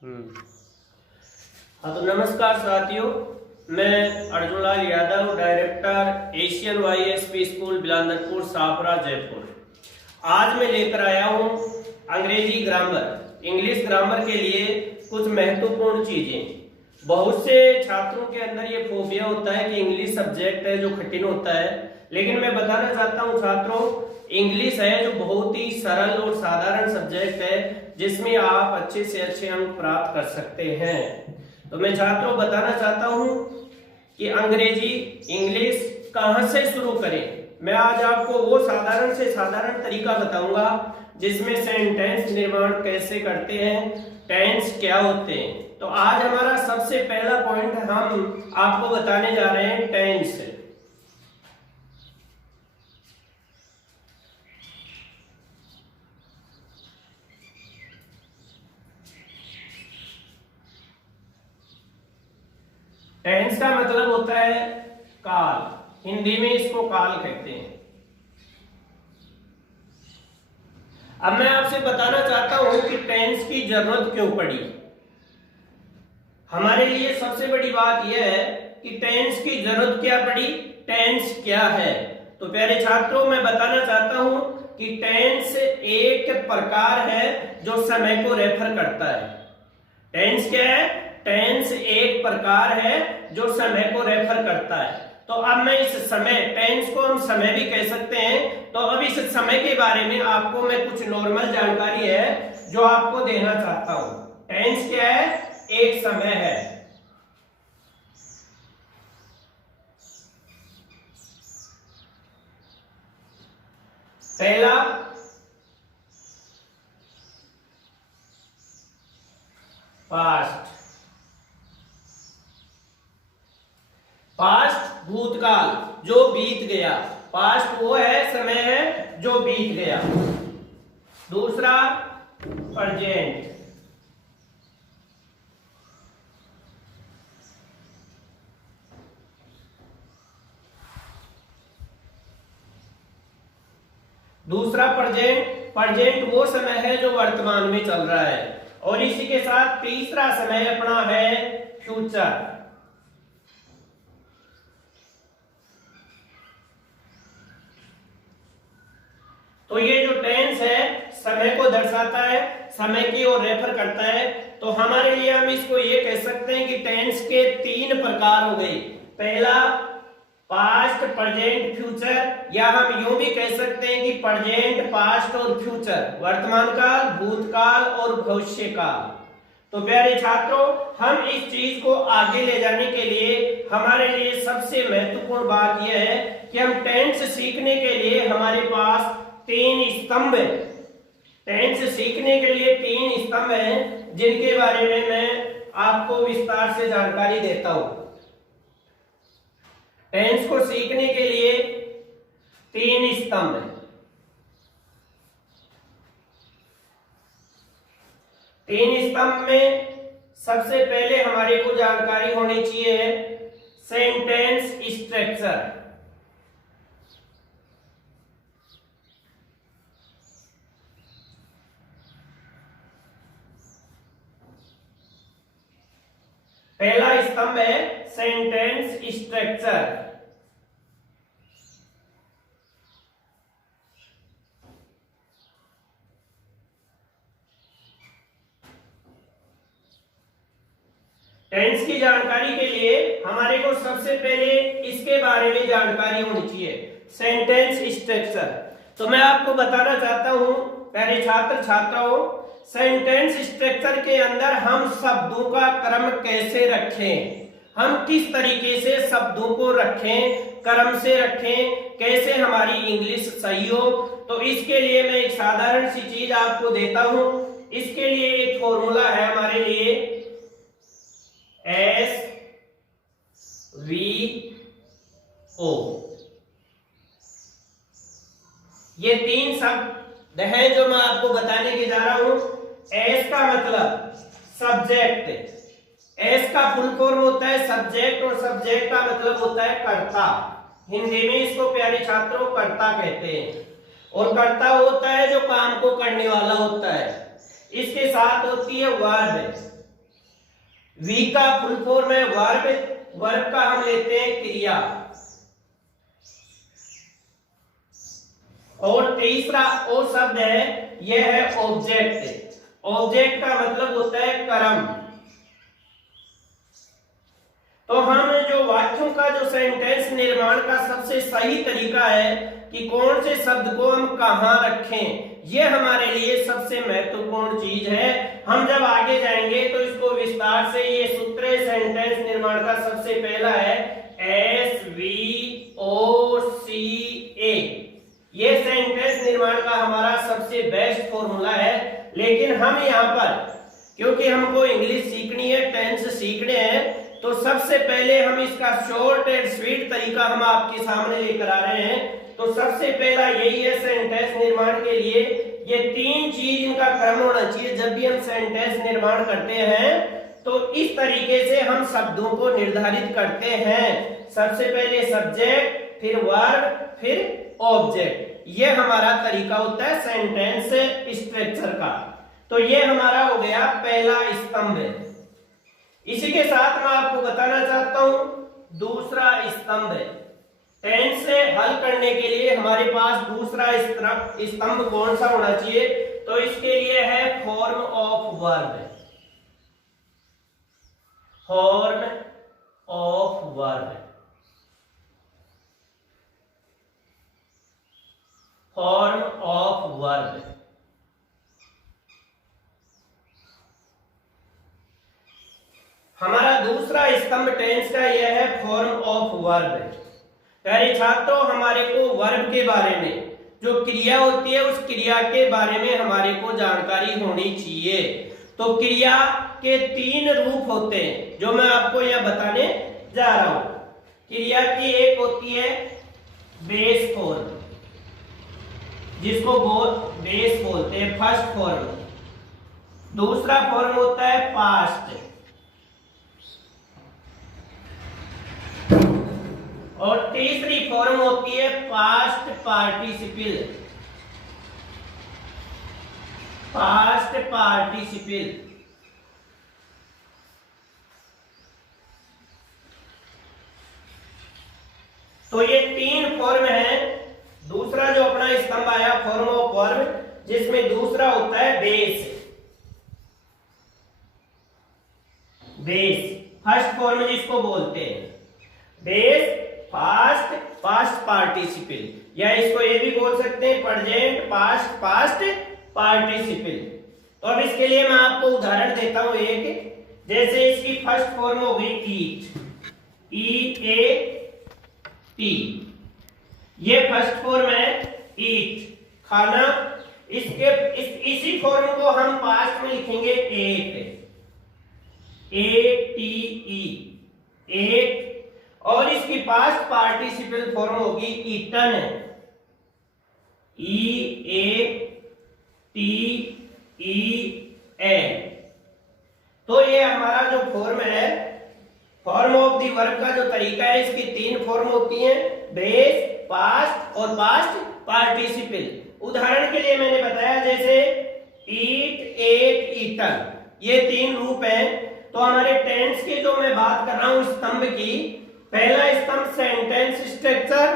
हम्म। हाँ तो नमस्कार साथियों, मैं Arjun Lal Yadav, director Asian YSP school Bilandarpur Sapra Jaipur. आज मैं लेकर आया हूँ अंग्रेजी ग्रामर, इंग्लिश ग्रामर के लिए कुछ महत्वपूर्ण चीजें। बहुत से छात्रों के अंदर ये फोबिया होता है कि इंग्लिश सब्जेक्ट है जो कठिन होता है, लेकिन मैं बताना चाहता हूँ छात्रों, इंग्लिश है जो बहुत ही सरल और साधारण सब्जेक्ट है जिसमें आप अच्छे से अच्छे अंक प्राप्त कर सकते हैं। तो मैं छात्रों बताना चाहता हूं कि अंग्रेजी इंग्लिश कहां से शुरू करें। मैं आज आपको वो साधारण से साधारण तरीका बताऊंगा जिसमें सेंटेंस निर्माण कैसे करते हैं, टेंस क्या होते हैं। तो आज हमारा सबसे पहला पॉइंट हम आपको बताने जा रहे हैं टेंस। टेंस का मतलब होता है काल, हिंदी में इसको काल कहते हैं। अब मैं आपसे बताना चाहता हूं कि टेंस की जरूरत क्यों पड़ी। हमारे लिए सबसे बड़ी बात यह है कि टेंस की जरूरत क्या पड़ी, टेंस क्या है। तो प्यारे छात्रों, मैं बताना चाहता हूं कि टेंस एक प्रकार है जो समय को रेफर करता है। टेंस क्या है? टेंस एक प्रकार है जो समय को रेफर करता है। तो अब मैं इस समय, टेंस को हम समय भी कह सकते हैं। तो अब इस समय के बारे में आपको मैं कुछ नॉर्मल जानकारी है जो आपको देना चाहता हूं। टेंस क्या है? एक समय है। पहला पास्ट, पास्ट भूतकाल जो बीत गया। पास्ट वो है, समय है जो बीत गया। दूसरा प्रेजेंट, दूसरा प्रेजेंट, प्रेजेंट वो समय है जो वर्तमान में चल रहा है। और इसी के साथ तीसरा समय अपना है फ्यूचर। तो ये जो टेंस है समय को दर्शाता है, समय की ओर रेफर करता है। तो हमारे लिए हम इसको ये कह सकते हैं कि टेंस के तीन प्रकार हो गए। पहला पास्ट, प्रेजेंट, फ्यूचर, या हम यूं भी कह सकते हैं कि प्रेजेंट, पास्ट और फ्यूचर, वर्तमान काल, भूतकाल और भविष्य काल। तो प्यारे छात्रों, हम इस चीज को आगे ले जाने के लिए हमारे लिए सबसे महत्वपूर्ण बात यह है कि हम टेंस सीखने के लिए हमारे पास तीन स्तंभ है। टेंस सीखने के लिए तीन स्तंभ हैं जिनके बारे में मैं आपको विस्तार से जानकारी देता हूं। टेंस को सीखने के लिए तीन स्तंभ हैं। तीन स्तंभ में सबसे पहले हमारे को जानकारी होनी चाहिए सेंटेंस स्ट्रक्चर। पहला स्तंभ है सेंटेंस स्ट्रक्चर। टेंस की जानकारी के लिए हमारे को सबसे पहले इसके बारे में जानकारी होनी चाहिए, सेंटेंस स्ट्रक्चर। तो मैं आपको बताना चाहता हूं प्यारे छात्र छात्राओं, सेंटेंस स्ट्रक्चर के अंदर हम शब्दों का क्रम कैसे रखें, हम किस तरीके से शब्दों को रखें, क्रम से रखें, कैसे हमारी इंग्लिश सही हो। तो इसके लिए मैं एक साधारण सी चीज आपको देता हूं। इसके लिए एक फॉर्मूला है हमारे लिए, SVO। ये तीन शब्द है जो मैं आपको बताने के जा रहा हूं। एस का मतलब सब्जेक्ट, एस का फुल फॉर्म होता है सब्जेक्ट, और सब्जेक्ट का मतलब होता है कर्ता। हिंदी में इसको प्यारे छात्रों कर्ता कहते हैं। और कर्ता होता है जो काम को करने वाला होता है। इसके साथ होती है वर्ब, वी का फुल फॉर्म है वर्ब, वर्ब का हम लेते हैं क्रिया। और तीसरा और शब्द है, यह है ऑब्जेक्ट। ऑब्जेक्ट का मतलब होता है कर्म। तो हम जो वाक्यों का जो सेंटेंस निर्माण का सबसे सही तरीका है कि कौन से शब्द को हम कहां रखें, यह हमारे लिए सबसे महत्वपूर्ण चीज है। हम जब आगे जाएंगे तो इसको विस्तार से, ये सूत्र सेंटेंस निर्माण का सबसे पहला है SVOCA। ये सेंटेंस निर्माण का हमारा सबसे बेस्ट फॉर्मूला है। लेकिन हम यहाँ पर, क्योंकि हमको इंग्लिश सीखनी है, टेंस सीखने हैं, तो सबसे पहले हम इसका शॉर्ट एंड स्वीट तरीका हम आपके सामने लेकर आ रहे हैं। तो सबसे पहला यही है सेंटेंस निर्माण के लिए, ये तीन चीज इनका क्रम होना चाहिए। जब भी हम सेंटेंस निर्माण करते हैं तो इस तरीके से हम शब्दों को निर्धारित करते हैं। सबसे पहले सब्जेक्ट, फिर वर्ब, फिर ऑब्जेक्ट। ये हमारा तरीका होता है सेंटेंस स्ट्रक्चर का। तो ये हमारा हो गया पहला स्तंभ। इसी के साथ मैं आपको बताना चाहता हूं दूसरा स्तंभ। टेंस से हल करने के लिए हमारे पास दूसरा स्तंभ कौन सा होना चाहिए, तो इसके लिए है form of verb. Form of verb, form of verb. हमारा दूसरा स्तंभ टेंस का यह है फॉर्म ऑफ वर्ब। प्यारे छात्रों, हमारे को वर्ब के बारे में, जो क्रिया होती है उस क्रिया के बारे में हमारे को जानकारी होनी चाहिए। तो क्रिया के तीन रूप होते हैं जो मैं आपको यह बताने जा रहा हूं। क्रिया की एक होती है बेस फॉर्म, जिसको बेस बोलते हैं, फर्स्ट फॉर्म। दूसरा फॉर्म होता है पास्ट, और तीसरी फॉर्म होती है पास्ट पार्टिसिपल। Past participle. तो ये तीन फॉर्म है। दूसरा जो अपना स्तंभ आया फॉर्म ऑफ वर्ब, जिसमें दूसरा होता है बेस। बेस फर्स्ट फॉर्म जिसको बोलते हैं, बेस, पास्ट, पास्ट पार्टिसिपल, या इसको ये भी बोल सकते हैं प्रेजेंट, पास्ट, पास्ट पार्टिसिपल। तो अब इसके लिए मैं आपको उदाहरण देता हूं एक। जैसे इसकी फर्स्ट फॉर्म हो गई ईट, EAT। ये फर्स्ट फॉर्म है ईट, खाना। इसी फॉर्म को हम पास्ट में लिखेंगे एट, ATE, एट। और इसकी पास्ट पार्टिसिपल फॉर्म होगी ईटन, EATEN। तो ये हमारा जो फॉर्म है, फॉर्म ऑफ दी वर्ब का जो तरीका है, इसकी तीन फॉर्म होती हैं, बेस, पास्ट और पास्ट पार्टिसिपल। उदाहरण के लिए मैंने बताया जैसे ईट, एट, ईटन, ये तीन रूप हैं। तो हमारे टेंस की जो मैं बात कर रहा हूं स्तंभ की, पहला स्तंभ सेंटेंस स्ट्रक्चर,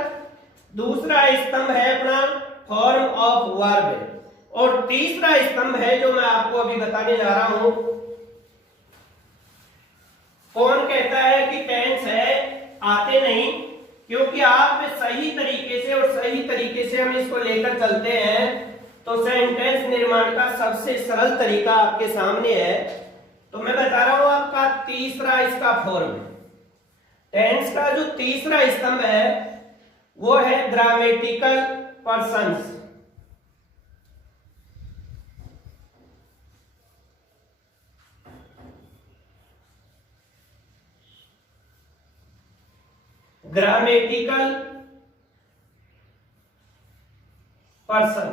दूसरा स्तंभ है अपना फॉर्म ऑफ वर्ब, और तीसरा स्तंभ है जो मैं आपको अभी बताने जा रहा हूं। कौन कहता है कि टेंस है, आते नहीं, क्योंकि आप सही तरीके से और सही तरीके से हम इसको लेकर चलते हैं तो सेंटेंस निर्माण का सबसे सरल तरीका आपके सामने है। तो मैं बता रहा हूं आपका तीसरा इसका फॉर्म। टेंस का जो तीसरा स्तंभ है वो है ग्रामेटिकल पर्सन्स। ग्रामेटिकल पर्सन,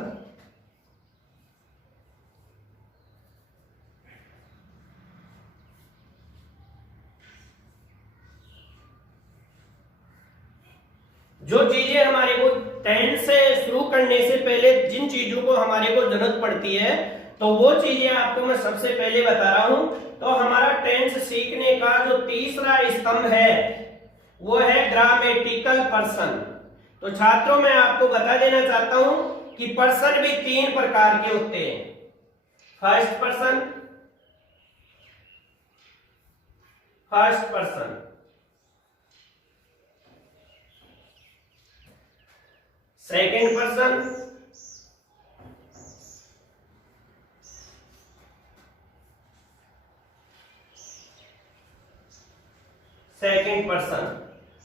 जो चीजें हमारे को टेंस से शुरू करने से पहले जिन चीजों को हमारे को जरूरत पड़ती है, तो वो चीजें आपको मैं सबसे पहले बता रहा हूं। तो हमारा टेंस सीखने का जो तीसरा स्तंभ है वो है ग्रामेटिकल पर्सन। तो छात्रों मैं आपको बता देना चाहता हूं कि पर्सन भी तीन प्रकार के होते हैं। फर्स्ट पर्सन, सेकंड पर्सन,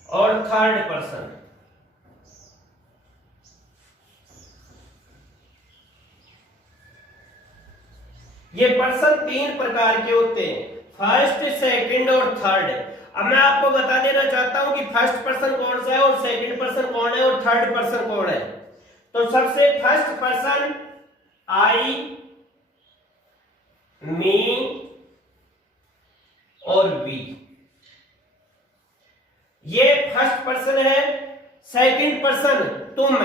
और थर्ड पर्सन। ये पर्सन तीन प्रकार के होते हैं, फर्स्ट, सेकंड और थर्ड। अब मैं आपको बता देना चाहता हूं कि फर्स्ट पर्सन कौन सा है और सेकंड पर्सन कौन है और थर्ड पर्सन कौन है। तो सबसे फर्स्ट पर्सन आई, मी और वी, ये फर्स्ट पर्सन है। सेकंड पर्सन तुम,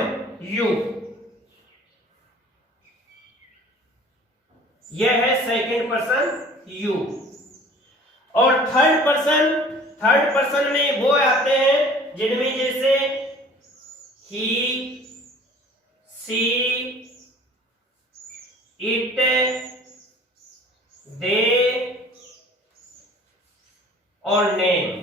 यू, यह है सेकंड पर्सन यू। और थर्ड पर्सन में वो आते हैं जिनमें जैसे ही, सी, इट, दे और नेम।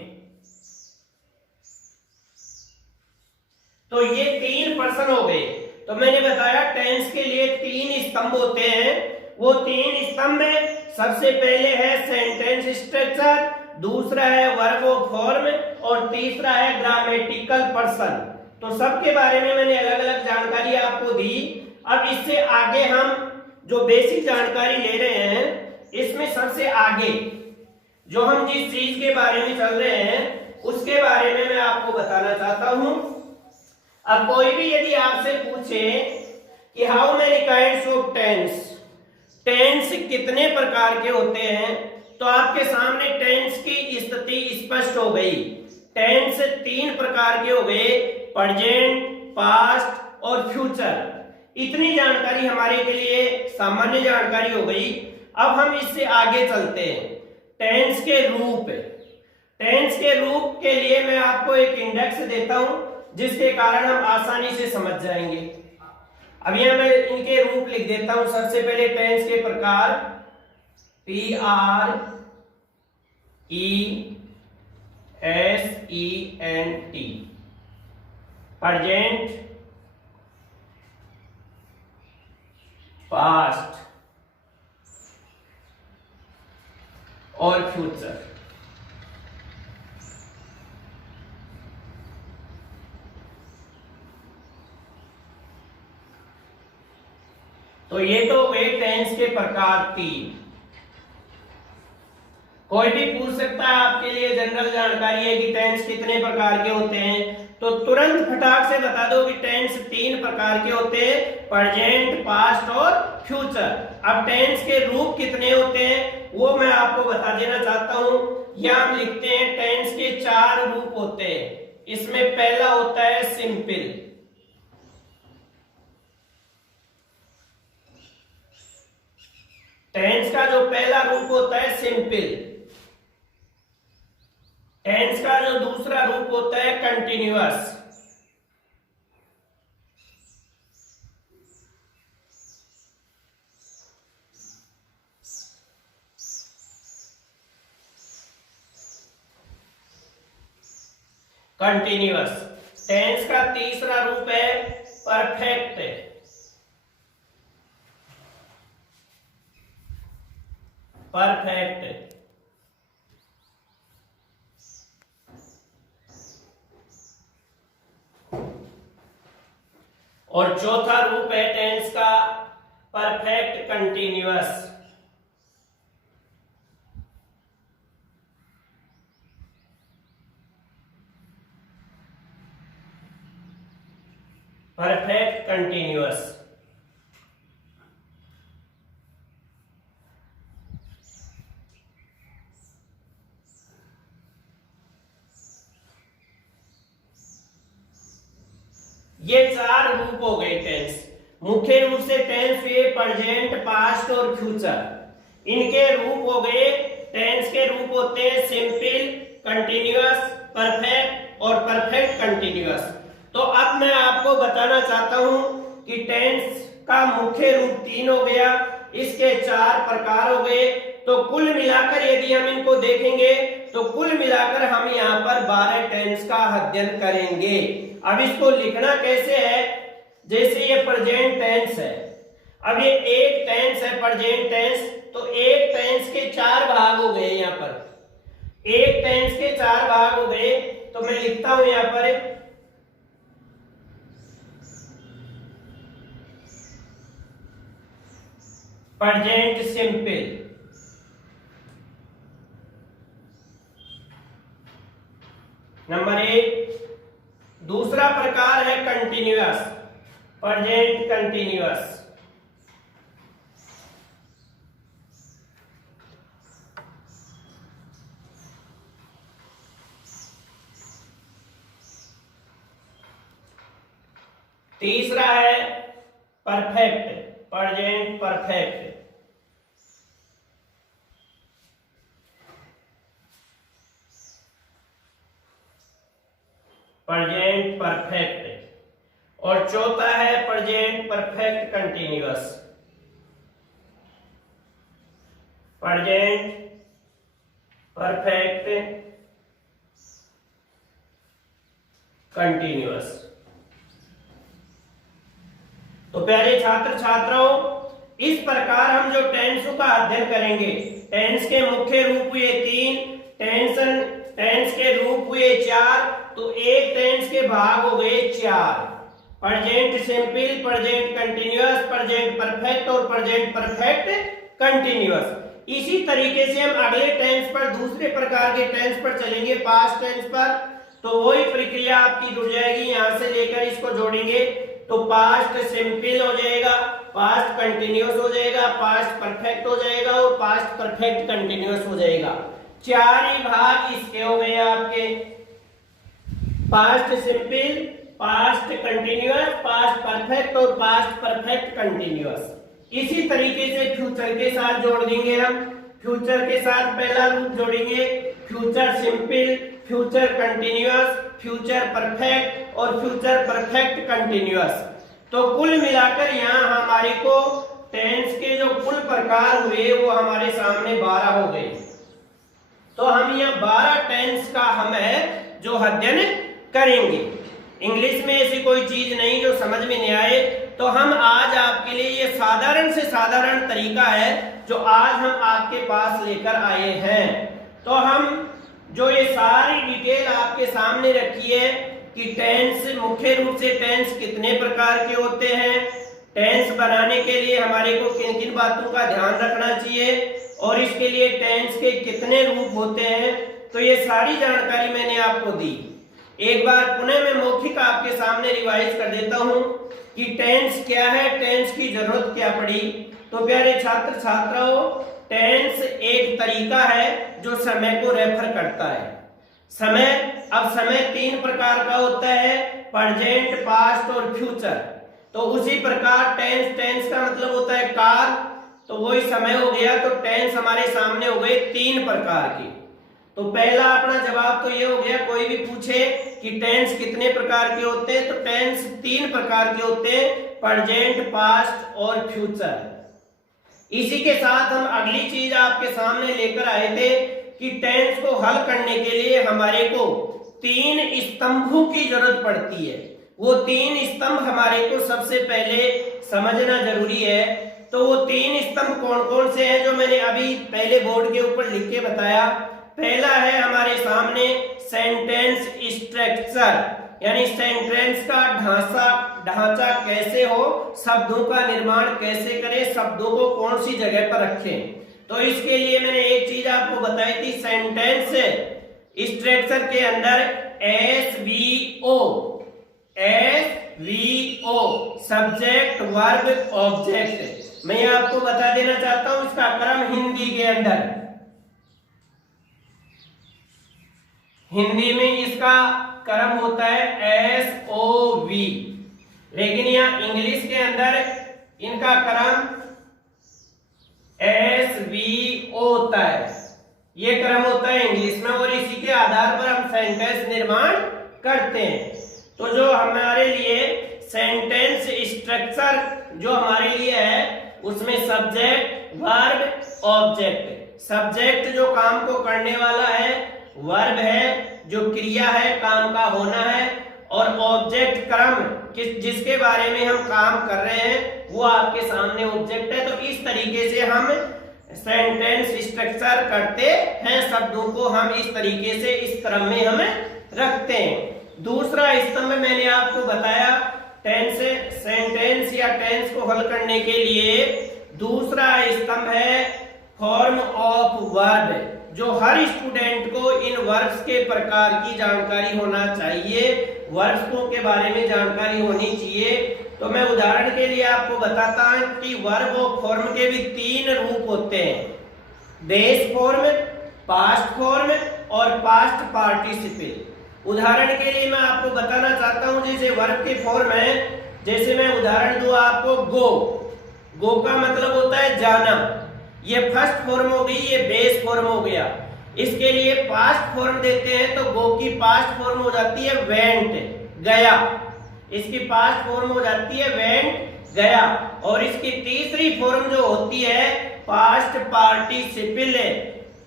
तो ये तीन पर्सन हो गए। तो मैंने बताया टेंस के लिए तीन स्तंभ होते हैं। वो तीन स्तंभ में सबसे पहले है सेंटेंस स्ट्रक्चर, दूसरा है वर्ब ऑफ फॉर्म और तीसरा है ग्रामेटिकल पर्सन। तो सबके बारे में मैंने अलग अलग जानकारी आपको दी। अब इससे आगे हम जो बेसिक जानकारी ले रहे हैं, इसमें सबसे आगे जो हम जिस चीज के बारे में चल रहे हैं उसके बारे में मैं आपको बताना चाहता हूं। अब कोई भी यदि आपसे पूछे कि how many kinds of tense, tense कितने प्रकार के होते हैं, तो आपके सामने टेंस की स्थिति स्पष्ट हो गई। टेंस तीन प्रकार के हो गए, प्रेजेंट, पास्ट और फ्यूचर। इतनी जानकारी हमारे के लिए सामान्य जानकारी हो गई। अब हम इससे आगे चलते हैं। टेंस के रूप, टेंस के रूप के लिए मैं आपको एक इंडेक्स देता हूं जिसके कारण हम आसानी से समझ जाएंगे। अब यहां मैं इनके रूप लिख देता हूं। सबसे पहले टेंस के प्रकार, PRESENT, प्रेजेंट, पास्ट और फ्यूचर। तो ये तो वे टेंस के प्रकार तीन। कोई भी पूछ सकता है, आपके लिए जनरल जानकारी है कि टेंस कितने प्रकार के होते हैं, तो तुरंत फटाक से बता दो कि टेंस तीन प्रकार के होते हैं, प्रेजेंट, पास्ट और फ्यूचर। अब टेंस के रूप कितने होते हैं वो मैं आपको बता देना चाहता हूं। यहां हम लिखते हैं टेंस के चार रूप होते हैं। इसमें पहला होता है सिंपल, टेंस का जो पहला रूप होता है सिंपल। टेंस का जो दूसरा रूप होता है कंटिन्यूअस। टेंस का तीसरा रूप है परफेक्ट। और चौथा रूप है टेंस का परफेक्ट कंटिन्यूअस। Perfect continuous. ये चार रूप हो गए टेंस। मुख्य रूप से टेंस हुए प्रेजेंट, पास्ट और फ्यूचर। इनके रूप हो गए, टेंस के रूप होते हैं सिंपल, कंटिन्यूअस, परफेक्ट और परफेक्ट कंटिन्यूअस। तो अब मैं आपको बताना चाहता हूं कि टेंस का मुख्य रूप 3 हो गया, इसके 4 प्रकार हो गए। तो कुल मिलाकर यदि हम इनको देखेंगे तो कुल मिलाकर हम यहाँ पर 12 टेंस का अध्ययन करेंगे। अब इसको लिखना कैसे है, जैसे ये प्रेजेंट टेंस है, अब ये एक टेंस है प्रेजेंट टेंस, तो एक टेंस के 4 भाग हो गए। यहाँ पर एक टेंस के 4 भाग हो गए, तो मैं लिखता हूं यहाँ पर प्रेजेंट सिंपल, नंबर 1। दूसरा प्रकार है कंटिन्यूअस, प्रेजेंट कंटिन्यूअस। तीसरा है perfect, present perfect. Present perfect. और चौथा है present perfect continuous, present perfect continuous. तो प्यारे छात्र छात्राओं, इस प्रकार हम जो टेंसों का अध्ययन करेंगे, टेंस के मुख्य रूप हुए 3, टेंस के रूप हुए 4, तो एक टेंस के भाग हो गए 4, present simple, present continuous, present perfect और प्रेजेंट परफेक्ट कंटिन्यूअस। इसी तरीके से हम अगले टेंस पर, दूसरे प्रकार के टेंस पर चलेंगे, पास्ट टेंस पर। तो वही प्रक्रिया आपकी जुड़ जाएगी, यहां से लेकर इसको जोड़ेंगे तो पास्ट सिंपल हो जाएगा, पास्ट कंटिन्यूअस हो जाएगा, पास्ट परफेक्ट हो जाएगा और पास्ट परफेक्ट कंटिन्यूअस हो जाएगा। 4 ही भाग इसके हो गए आपके, past simple, past continuous, past perfect और पास्ट परफेक्ट कंटिन्यूअस। इसी तरीके से फ्यूचर के साथ जोड़ देंगे हम। फ्यूचर के साथ पहला रूप जोड़ेंगे future simple, future continuous, future perfect और फ्यूचर परफेक्ट कंटिन्यूअस। तो कुल मिलाकर यहाँ हमारे को टेंस के जो कुल प्रकार हुए वो हमारे सामने 12 हो गए। तो हम यहाँ 12 टेंस का हम है जो अध्ययन करेंगे। इंग्लिश में ऐसी कोई चीज नहीं जो समझ में नहीं आए, तो हम आज आपके लिए ये साधारण से साधारण तरीका है जो आज हम आपके पास लेकर आए हैं। तो हम जो ये सारी डिटेल आपके सामने रखी है कि टेंस, मुख्य रूप से टेंस कितने प्रकार के होते हैं, टेंस बनाने के लिए हमारे को किन किन बातों का ध्यान रखना चाहिए और इसके लिए टेंस के कितने रूप होते हैं, तो ये सारी जानकारी मैंने आपको दी। एक बार पुनः मैं मौखिक आपके सामने रिवाइज कर देता हूं कि टेंस क्या है, टेंस की जरूरत क्या पड़ी। तो प्यारे छात्र छात्राओं, टेंस एक तरीका है जो समय को रेफर करता है। समय, अब समय 3 प्रकार का होता है, प्रेजेंट, पास्ट और फ्यूचर। तो उसी प्रकार टेंस का मतलब होता है काल, तो वही समय हो गया। तो टेंस हमारे सामने हो गए 3 प्रकार के। तो पहला अपना जवाब तो ये हो गया, कोई भी पूछे कि टेंस कितने प्रकार के होते हैं, तो टेंस 3 प्रकार के होते हैं, प्रेजेंट, पास्ट और फ्यूचर। इसी के साथ हम अगली चीज आपके सामने लेकर आए थे कि टेंस को हल करने के लिए हमारे को 3 स्तंभों की जरूरत पड़ती है। वो 3 स्तंभ हमारे को सबसे पहले समझना जरूरी है। तो वो 3 स्तंभ कौन कौन से हैं जो मैंने अभी पहले बोर्ड के ऊपर लिख के बताया। पहला है हमारे सामने सेंटेंस स्ट्रक्चर, यानी सेंटेंस का ढांचा कैसे हो, शब्दों का निर्माण कैसे करें, शब्दों को कौन सी जगह पर रखें। तो इसके लिए मैंने एक चीज आपको बताई थी, सेंटेंस स्ट्रक्चर के अंदर SVO, सब्जेक्ट वर्ब ऑब्जेक्ट। मैं आपको बता देना चाहता हूं इसका क्रम हिंदी के अंदर, हिंदी में इसका क्रम होता है SOV, लेकिन यहाँ इंग्लिश के अंदर इनका क्रम SVO होता है, ये क्रम होता है इंग्लिश में, और इसी के आधार पर हम सेंटेंस निर्माण करते हैं। तो जो हमारे लिए सेंटेंस स्ट्रक्चर जो हमारे लिए है उसमें सब्जेक्ट, वर्ब, ऑब्जेक्ट। सब्जेक्ट जो काम को करने वाला है, वर्ब है जो क्रिया है, काम का होना है, और ऑब्जेक्ट क्रम जिसके बारे में हम काम कर रहे हैं वो आपके सामने ऑब्जेक्ट है। तो इस तरीके से हम सेंटेंस स्ट्रक्चर करते हैं, शब्दों को हम इस तरीके से इस क्रम में हम रखते हैं। दूसरा स्तंभ मैंने आपको बताया टेंस, सेंटेंस या टेंस को हल करने के लिए दूसरा स्तंभ है फॉर्म ऑफ वर्ब, जो हर स्टूडेंट को इन वर्ब्स के प्रकार की जानकारी होना चाहिए, वर्ब्सों के बारे में जानकारी होनी चाहिए। तो मैं उदाहरण के लिए आपको बताता हूं कि वर्ब और फॉर्म के भी 3 रूप होते हैं, बेस फॉर्म, पास्ट फॉर्म और पास्ट पार्टिसिपल। उदाहरण के लिए मैं आपको बताना चाहता हूं, जैसे वर्ब के फॉर्म है, जैसे मैं उदाहरण दूं आपको, गो का मतलब होता है जाना, ये फर्स्ट फॉर्म हो गई, ये बेस फॉर्म हो गया। इसके लिए पास्ट फॉर्म देते हैं तो गो की पास्ट फॉर्म हो जाती है वेंट, गया। इसकी पास्ट फॉर्म हो जाती है वेंट, गया। और इसकी तीसरी फॉर्म जो होती है पास्ट पार्टिसिपल,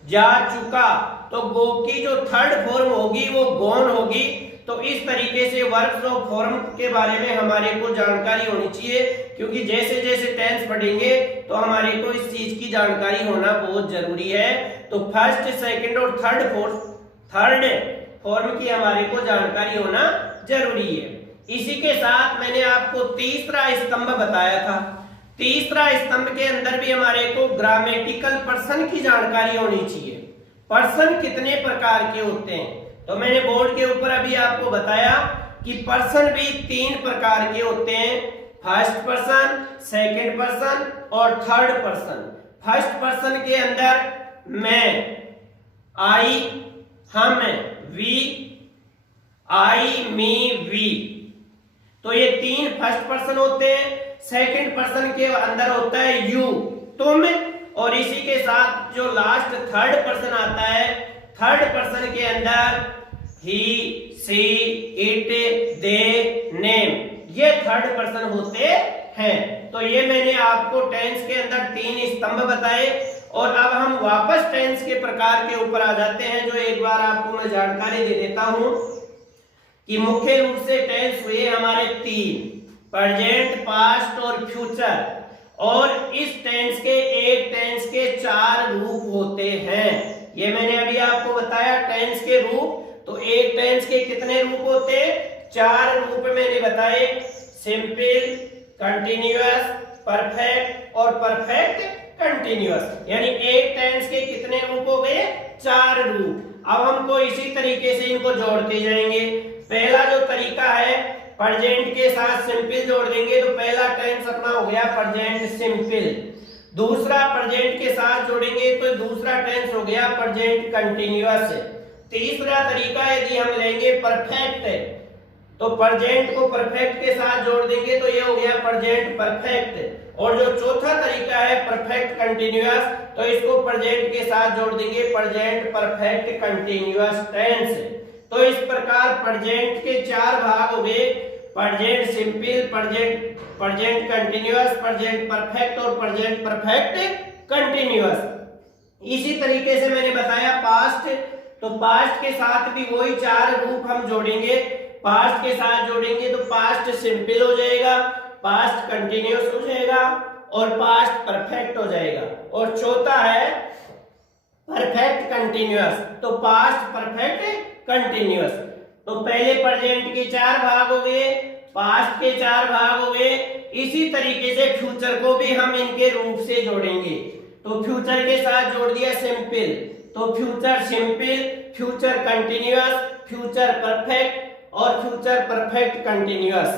जा चुका। तो गो की जो थर्ड फॉर्म होगी वो गॉन होगी। तो इस तरीके से वर्ब्स और फॉर्म के बारे में हमारे को जानकारी होनी चाहिए, क्योंकि जैसे जैसे टेंस पढ़ेंगे तो हमारे को इस चीज की जानकारी होना बहुत जरूरी है। तो फर्स्ट, सेकंड और थर्ड फॉर्म की हमारे को जानकारी होना जरूरी है। इसी के साथ मैंने आपको तीसरा स्तंभ बताया था। तीसरा स्तंभ के अंदर भी हमारे को ग्रामेटिकल पर्सन की जानकारी होनी चाहिए। पर्सन कितने प्रकार के होते हैं, तो मैंने बोर्ड के ऊपर अभी आपको बताया कि पर्सन भी 3 प्रकार के होते हैं, फर्स्ट पर्सन, सेकंड पर्सन और थर्ड पर्सन। फर्स्ट पर्सन के अंदर मैं, आई, हम, वी, आई, मी, वी, तो ये 3 फर्स्ट पर्सन होते हैं। सेकंड पर्सन के अंदर होता है यू, तुम, और इसी के साथ जो लास्ट थर्ड पर्सन आता है, थर्ड पर्सन के अंदर ही, सी, इट, दे, नेम, ये थर्ड पर्सन होते हैं। तो ये मैंने आपको टेंस के अंदर 3 स्तंभ बताए। और अब हम वापस टेंस के प्रकार के ऊपर आ जाते हैं, जो एक बार आपको मैं जानकारी दे देता हूं कि मुख्य रूप से टेंस हुए हमारे 3, प्रेजेंट, पास्ट और फ्यूचर। और इस टेंस के एक टेंस के 4 रूप होते हैं। ये मैंने अभी आपको बताया टेंस के रूप। तो एक टेंस के कितने रूप होते हैं? 4 रूप मैंने बताए, सिंपल, कंटिन्यूअस, परफेक्ट और परफेक्ट कंटिन्यूअस। यानी एक टेंस के कितने रूप हो गए? 4 रूप। अब हमको इसी तरीके से इनको जोड़ते जाएंगे। पहला जो तरीका है, प्रेजेंट के साथ सिंपल जोड़ देंगे, तो पहला टेंस अपना हो गया प्रेजेंट सिंपल। दूसरा प्रेजेंट के साथ जोड़ेंगे तो दूसरा टेंस हो गया प्रेजेंट कंटिन्यूअस। तीसरा तरीका यदि हम लेंगे परफेक्ट, तो प्रेजेंट को परफेक्ट के साथ जोड़ देंगे तो ये हो गया प्रेजेंट परफेक्ट। और जो चौथा तरीका है परफेक्ट कंटिन्यूअस, तो इसको प्रेजेंट के साथ जोड़ देंगे प्रेजेंट परफेक्ट कंटिन्यूअस टेंस। तो इस प्रकार प्रेजेंट के 4 भाग हो गए, present simple, present continuous, present perfect और प्रेजेंट परफेक्ट कंटिन्यूअस। इसी तरीके से मैंने बताया पास्ट, तो पास्ट के साथ भी वही 4 रूप हम जोड़ेंगे। पास्ट के साथ जोड़ेंगे तो पास्ट सिंपल हो जाएगा, पास्ट कंटिन्यूअस हो जाएगा और पास्ट परफेक्ट हो जाएगा। और चौथा है परफेक्ट कंटिन्यूअस, तो पास्ट परफेक्ट कंटिन्यूअस। तो पहले प्रेजेंट के 4 भाग हो गए, पास्ट के 4 भाग हो गए। इसी तरीके से फ्यूचर को भी हम इनके रूप से जोड़ेंगे। तो फ्यूचर के साथ जोड़ दिया सिंपल, तो future simple, future continuous, future perfect और फ्यूचर परफेक्ट कंटिन्यूअस।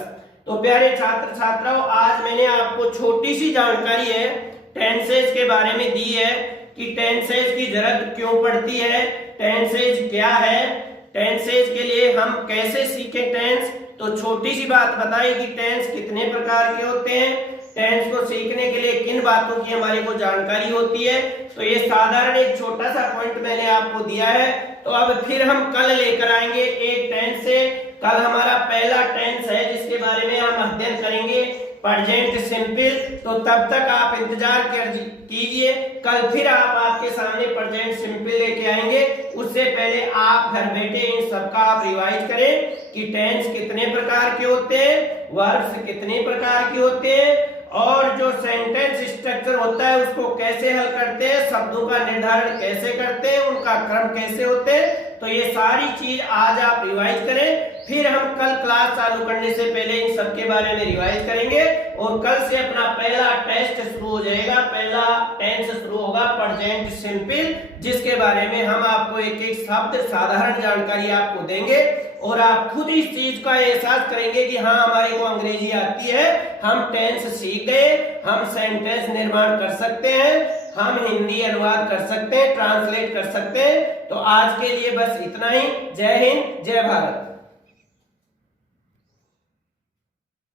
तो प्यारे छात्र छात्राओं, आज मैंने आपको छोटी सी जानकारी है टेंसेज के बारे में दी है कि टेंसेज की जरूरत क्यों पड़ती है, टेंसेज क्या है, टेंसेज के लिए हम कैसे सीखें टेंस, तो छोटी सी बात बताई कि टेंस कितने प्रकार के होते हैं, टेंस को सीखने के लिए किन बातों की हमारे को जानकारी होती है। तो ये साधारण एक छोटा सा पॉइंट मैंने आपको दिया है। तो अब फिर हम कल लेकर आएंगे एक टेंस से। कल हमारा पहला टेंस है जिसके बारे में हम अध्ययन करेंगे, प्रेजेंट सिंपल। तो तब तक आप इंतजार कीजिए, कल फिर आपके सामने प्रेजेंट सिंपल लेके आएंगे। उससे पहले आप घर बैठे इन सबका आप रिवाइज करें कि टेंस कितने प्रकार के होते हैं, वर्ब्स कितने प्रकार के होते हैं, और जो सेंटेंस स्ट्रक्चर होता है उसको कैसे हल करते हैं, शब्दों का निर्धारण कैसे करते हैं, उनका क्रम कैसे होते हैं। तो ये सारी चीज आज आप रिवाइज करें, फिर हम कल क्लास चालू करने से पहले इन सब के बारे में रिवाइज करेंगे और कल से अपना पहला टेस्ट शुरू हो जाएगा। पहला टेंस शुरू होगा प्रेजेंट सिंपल, जिसके बारे में हम आपको एक एक शब्द साधारण जानकारी आपको देंगे और आप खुद इस चीज का एहसास करेंगे कि हाँ हमारे को अंग्रेजी आती है, हम टेंस सीख गए, हम सेंटेंस निर्माण कर सकते हैं, हम हिंदी अनुवाद कर सकते हैं, ट्रांसलेट कर सकते हैं। तो आज के लिए बस इतना ही। जय हिंद, जय भारत।